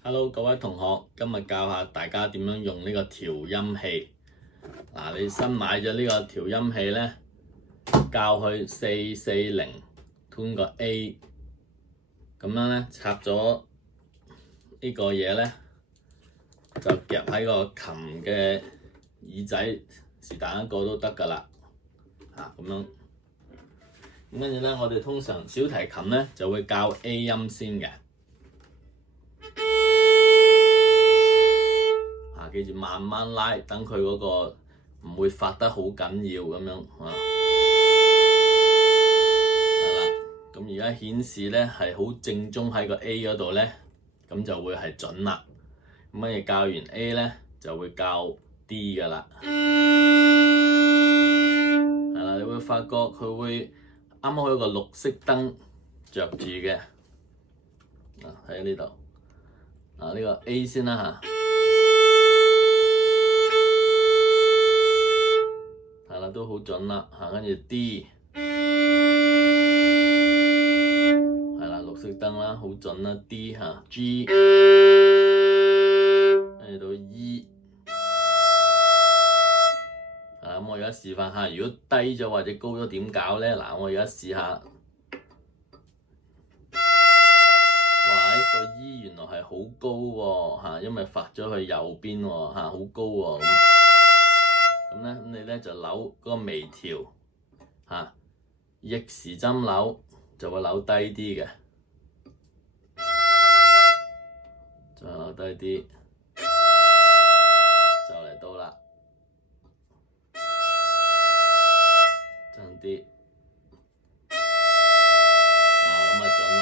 Hello，各位同學，今日教下大家點樣用呢個調音器。你新買咗呢個調音器呢，校去440 tune 個 A， 咁樣呢，插咗呢個嘢呢，就夾喺個琴嘅耳仔，是但一個都得㗎啦。咁樣，咁跟住呢，我哋通常小提琴呢就會校 A 音先嘅。記住慢慢拉，等佢嗰個唔會發得好緊要咁樣啊。係啦，咁而家顯示咧係好正宗喺個 A 嗰度咧，咁就會係準啦。咁跟住校完 A 咧，就會校 D 噶啦。係啦，你會發覺佢會啱啱有個綠色燈着住嘅。喺呢度。呢個 A 先啦嚇。都好準啦，跟住 D， 係啦，綠色燈啦，好準啦 ，D G， 跟住到 E， 咁我而家示範下，如果低咗或者高咗點搞咧？我而家試下，哇！個 E 原來係好高喎，因為發咗去右邊喎，好高喎。咁你咧就扭嗰個微調，逆時針扭就會扭低啲嘅，再扭低啲，就嚟到啦，爭啲，咁準啦。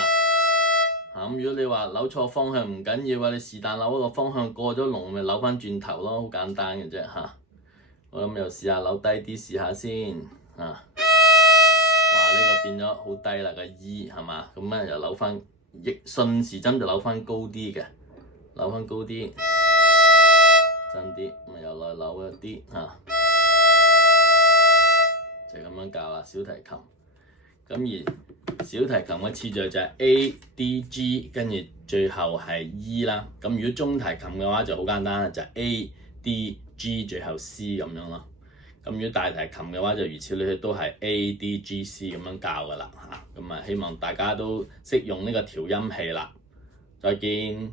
咁如果你話扭錯方向唔緊要啊，你是但扭一個方向過咗龍，咪扭翻轉頭咯，好簡單嘅啫我諗又試下扭低啲試下先哇！呢個變咗好低啦個 E 係嘛？咁咧又扭翻順時針就扭翻高啲嘅，扭翻高啲，真啲，咁又再扭一啲就咁樣教啦小提琴。咁而小提琴嘅次序就係 A、D、G， 跟住最後係 E 啦。咁如果中提琴嘅話就好簡單啦，就係 A、D、G 最後 C 咁樣咯。咁如果大提琴嘅話就如此類推，都係 A、D、G、C 咁樣教噶啦咁希望大家都識用呢個調音器啦。再見。